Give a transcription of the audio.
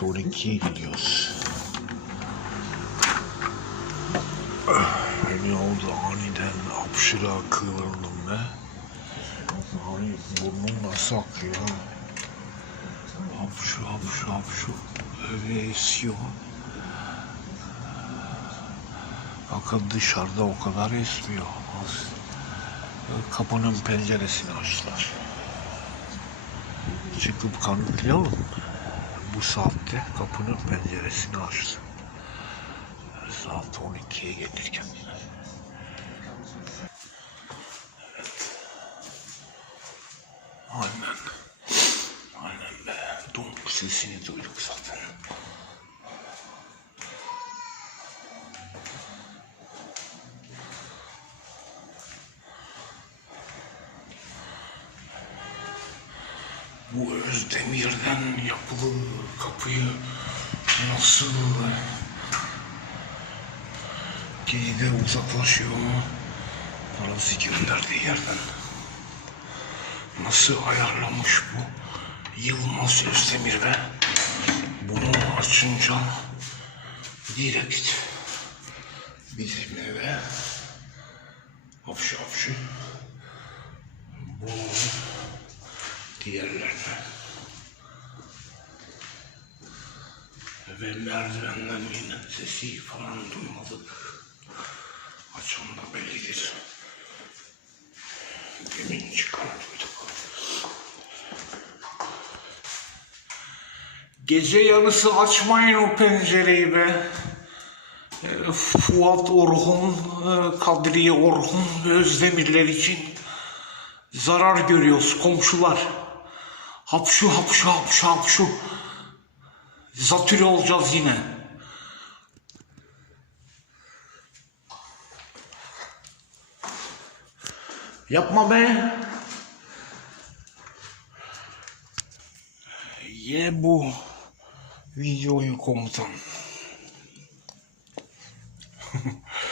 12'ye gidiyoruz. Ne oldu aniden hapşıra kıvırdım be. Ay burnum nasıl akıyor? Hapşu hapşu hapşu. Öyle esiyor. Bakın dışarıda o kadar esmiyor. Kapının penceresini açtılar. Çıkıp kanıtlayalım. Bu saatte kapının penceresini açtı. Saat 12'ye gelirken. Evet. Aynen. Aynen be. Donk sesini duyduk zaten. Bu Özdemir'den yapılı kapıyı nasıl giyde uzaklaşıyor mu? Parası gönderdiği yerden. Nasıl ayarlamış bu Yılmaz Özdemir be? Bunu açınca direkt bizim eve hapşı hapşı bunu diğerlerine ve merdivenden yine sesi falan duymadık. Açan da bellidir. Demin çıkan. Gece yarısı açmayın o pencereyi be. E, Fuat Orhun, e, Kadriye Orhun ve Özdemirler için zarar görüyoruz komşular. Hapşu hapşu hapşu hapşu. Zatürre olacağız yine. Yapma be. Ye bu videoyu komutan.